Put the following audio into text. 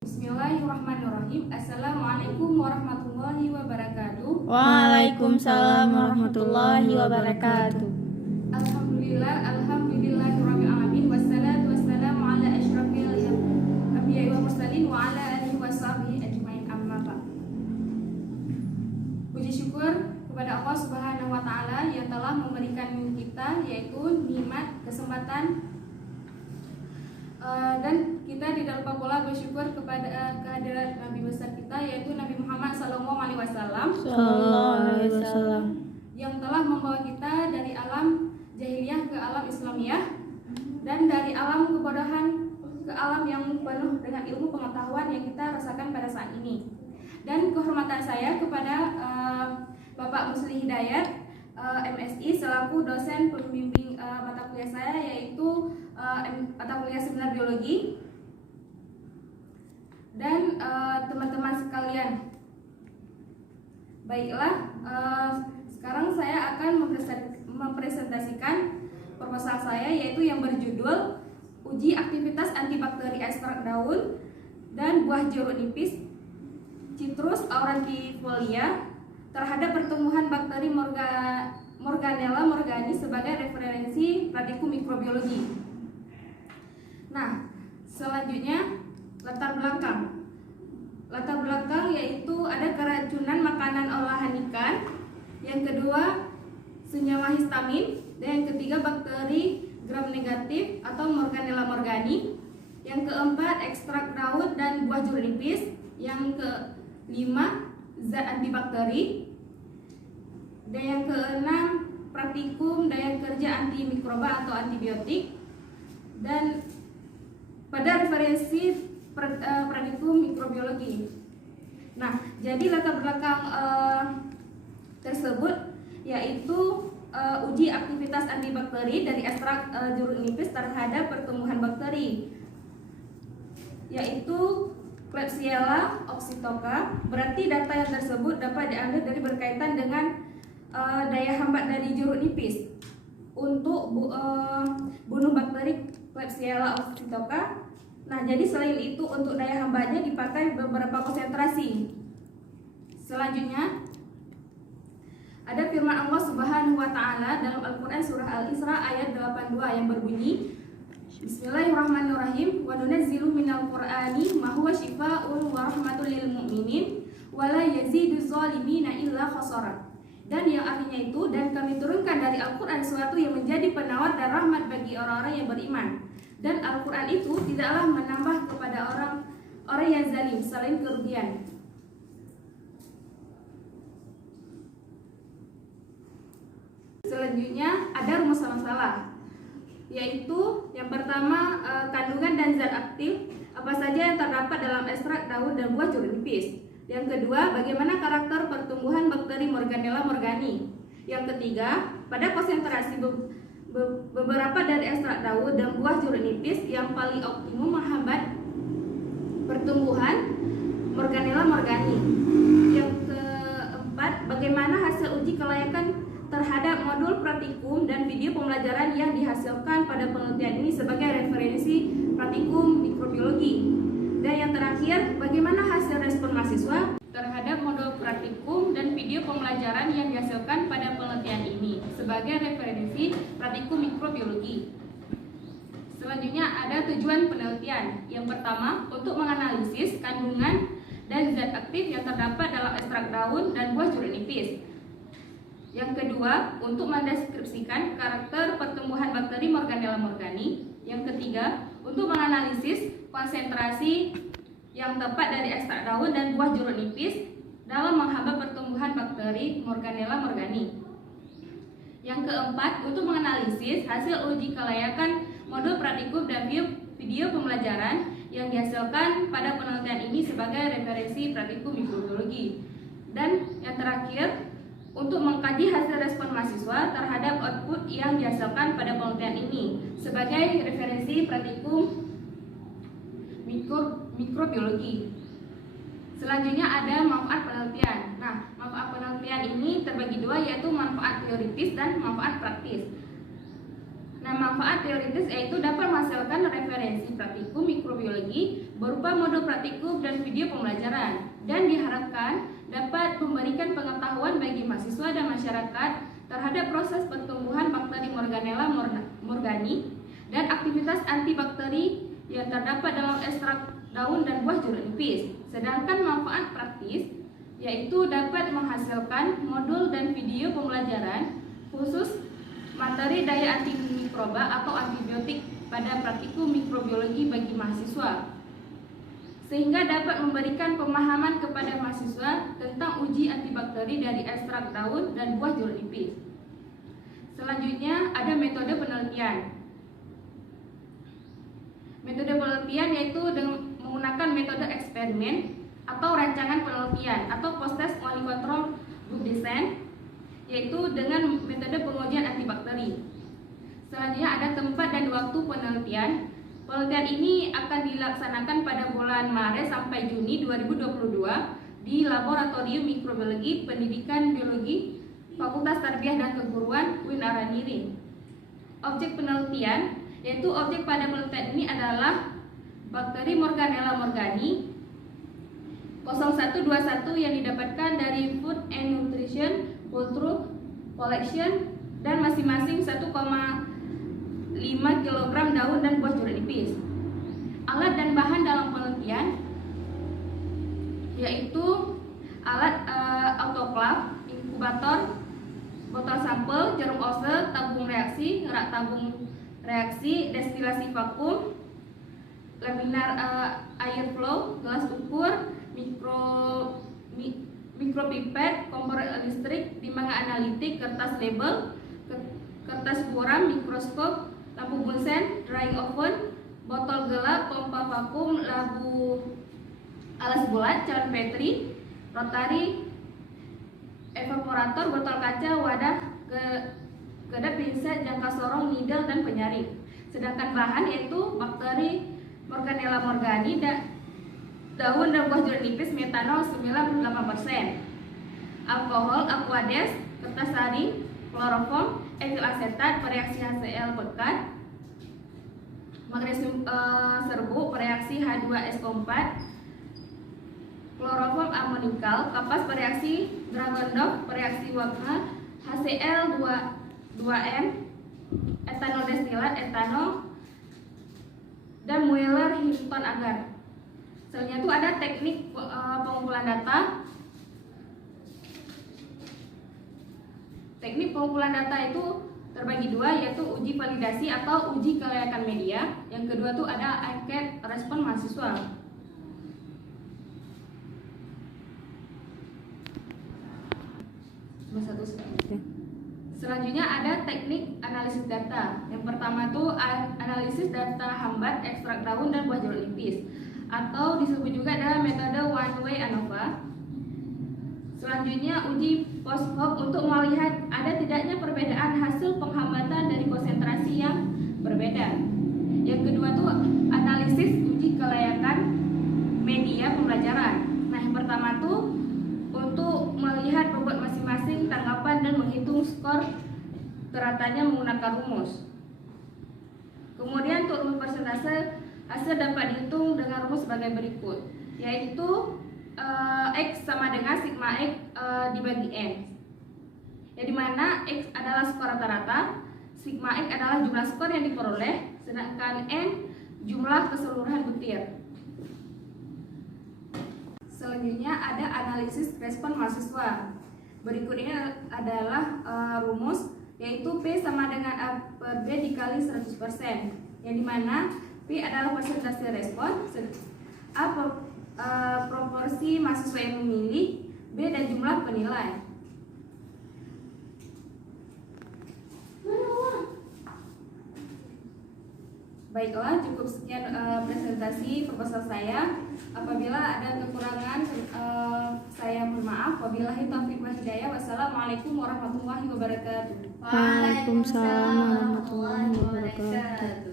Bismillahirrahmanirrahim. Assalamualaikum warahmatullahi wabarakatuh. Waalaikumsalam warahmatullahi wabarakatuh. Alhamdulillahirabbil alamin wassalatu wassalamu ala asyrafil anbiya'i wal mursalin wa ala alihi washabihi ajmain amma ba'd. Puji syukur kepada Allah Subhanahu wa taala yang telah memberikan kita yaitu nikmat kesempatan dan kita tidak lupa pula bersyukur kepada kehadiran Nabi besar kita yaitu Nabi Muhammad SAW yang telah membawa kita dari alam jahiliyah ke alam Islamiyah dan dari alam kebodohan ke alam yang penuh dengan ilmu pengetahuan yang kita rasakan pada saat ini. Dan kehormatan saya kepada Bapak Musli Hidayat MSI selaku dosen pembimbing mata kuliah saya yaitu mata kuliah seminar biologi. Dan teman-teman sekalian, baiklah, sekarang saya akan mempresentasikan proposal saya yaitu yang berjudul uji aktivitas antibakteri ekstrak daun dan buah jeruk nipis Citrus aurantifolia terhadap pertumbuhan bakteri Morganella morgani sebagai referensi praktikum mikrobiologi. Nah, selanjutnya latar belakang. Latar belakang yaitu ada keracunan makanan olahan ikan, yang kedua senyawa histamin, dan yang ketiga bakteri gram negatif atau Morganella morgani, yang keempat ekstrak daun dan buah jeruk nipis, yang kelima zat antibakteri, dan yang keenam praktikum daya kerja antimikroba atau antibiotik, dan pada referensi praktikum mikrobiologi. Nah, jadi latar belakang tersebut yaitu uji aktivitas antibakteri dari ekstrak jeruk nipis terhadap pertumbuhan bakteri, yaitu Klebsiella oxytoca. Berarti data yang tersebut dapat diambil dari berkaitan dengan daya hambat dari jeruk nipis untuk bunuh bakteri Klebsiella oxytoca. Nah, jadi selain itu untuk daya hambatnya dipakai beberapa konsentrasi. Selanjutnya ada firman Allah Subhanahu wa taala dalam Al-Qur'an surah Al-Isra ayat 82 yang berbunyi Bismillahirrahmanirrahim wa nunazzilu minal qur'ani ma huwa syifaa'un wa rahmatul lil mu'minin wa la yaziduz zalimina illa khasara. Dan yang artinya itu, dan kami turunkan dari Al-Qur'an sesuatu yang menjadi penawar dan rahmat bagi orang-orang yang beriman. Dan Al-Quran itu tidaklah menambah kepada orang yang zalim selain kerugian. Selanjutnya ada rumus masalah, yaitu yang pertama kandungan dan zat aktif apa saja yang terdapat dalam ekstrak daun dan buah jeruk nipis. Yang kedua, bagaimana karakter pertumbuhan bakteri Morganella morgani. Yang ketiga, pada konsentrasi beberapa dari ekstrak daun dan buah jeruk nipis yang paling optimum menghambat pertumbuhan Morganella morgani. Yang keempat, bagaimana hasil uji kelayakan terhadap modul praktikum dan video pembelajaran yang dihasilkan pada penelitian ini sebagai referensi praktikum mikrobiologi. Dan yang terakhir, bagaimana hasil respon mahasiswa terhadap modul praktikum dan video pembelajaran yang dihasilkan pada penelitian ini sebagai referensi praktikum mikrobiologi. Selanjutnya ada tujuan penelitian. Yang pertama, untuk menganalisis kandungan dan zat aktif yang terdapat dalam ekstrak daun dan buah jeruk nipis. Yang kedua, untuk mendeskripsikan karakter pertumbuhan bakteri Morganella morgani. Yang ketiga, untuk menganalisis konsentrasi yang tepat dari ekstrak daun dan buah jeruk nipis dalam menghambat pertumbuhan bakteri Morganella morgani. Yang keempat, untuk menganalisis hasil uji kelayakan modul praktikum dan video pembelajaran yang dihasilkan pada penelitian ini sebagai referensi praktikum mikrobiologi. Dan yang terakhir, untuk mengkaji hasil respon mahasiswa terhadap output yang dihasilkan pada penelitian ini sebagai referensi praktikum mikrobiologi. Selanjutnya ada manfaat penelitian. Nah, manfaat penelitian ini terbagi dua, yaitu manfaat teoritis dan manfaat praktis. Nah, manfaat teoritis yaitu dapat menghasilkan referensi praktikum mikrobiologi berupa modul praktikum dan video pembelajaran, dan diharapkan dapat memberikan pengetahuan bagi mahasiswa dan masyarakat terhadap proses pertumbuhan bakteri Morganella morgani dan aktivitas antibakteri yang terdapat dalam ekstrak daun dan buah jeruk nipis. Sedangkan manfaat praktis yaitu dapat menghasilkan modul dan video pembelajaran khusus materi daya antimikroba atau antibiotik pada praktikum mikrobiologi bagi mahasiswa, sehingga dapat memberikan pemahaman kepada mahasiswa tentang uji antibakteri dari ekstrak daun dan buah jeruk nipis. Selanjutnya ada metode penelitian. Metode penelitian yaitu menggunakan metode eksperimen atau rancangan penelitian atau proses quality control group design, yaitu dengan metode pengujian antibakteri. Selanjutnya ada tempat dan waktu penelitian. Penelitian ini akan dilaksanakan pada bulan Maret sampai Juni 2022 di Laboratorium Mikrobiologi Pendidikan Biologi Fakultas Tarbiyah dan Keguruan UIN Araniri. Objek penelitian yaitu objek pada penelitian ini adalah bakteri Morganella morgani 0121 yang didapatkan dari Food and Nutrition Culture Collection dan masing-masing 1,5 kg daun dan buah jeruk nipis. Alat dan bahan dalam penelitian yaitu alat autoclave, inkubator, botol sampel, jarum ose, tabung reaksi, rak tabung reaksi, destilasi vakum, laminar air flow, gelas ukur, mikropipet, kompor listrik, timbangan analitik, kertas label, kertas buram, mikroskop, lampu bunsen, drying oven, botol gelap, pompa vakum, labu alas bulat, calon petri, rotari, evaporator, botol kaca, wadah, kedap, pinset, jangka sorong, needle, dan penyaring. Sedangkan bahan yaitu bakteri Morganella morgani, daun dan buah jeruk nipis, metanol 98%, alkohol, aquades, kertas saring, kloroform, etil asetat, bereaksi HCl pekat, magnesium serbuk, bereaksi H2SO4, kloroform amonikal, kapas, bereaksi Dragonov, bereaksi Wagner, HCl 2M, etanol destilat, etanol, dan Mueller-Hinton agar. Selanjutnya itu ada teknik pengumpulan data. Teknik pengumpulan data itu terbagi dua, yaitu uji validasi atau uji kelayakan media. Yang kedua itu ada angket respon mahasiswa. Selanjutnya ada teknik analisis data. Yang pertama itu analisis data hambat ekstrak daun dan buah jeruk nipis, atau disebut juga ada metode one way ANOVA. Selanjutnya uji post hoc untuk melihat ada tidaknya perbedaan hasil penghambatan dari konsentrasi yang berbeda. Yang kedua itu analisis uji kelayakan media pembelajaran. Nah, yang pertama itu untuk melihat bobot masing-masing tanggapan dan menghitung skor teratanya menggunakan rumus. Kemudian untuk rumus persentase, hasil dapat dihitung dengan rumus sebagai berikut, yaitu X sama dengan sigma X dibagi N, yang dimana X adalah skor rata-rata, sigma X adalah jumlah skor yang diperoleh, sedangkan N jumlah keseluruhan butir. Selanjutnya ada analisis respon mahasiswa. Berikut ini adalah rumus, yaitu P sama dengan A per B dikali 100%, yang dimana P adalah persentase respon, A proporsi mahasiswa yang memilih, B dan jumlah penilai. Baiklah, cukup sekian presentasi proposal saya. Apabila ada kekurangan, saya mohon maaf. Wabillahi taufiq wal hidayah. Wassalamualaikum warahmatullahi wabarakatuh. Waalaikumsalam warahmatullahi wabarakatuh.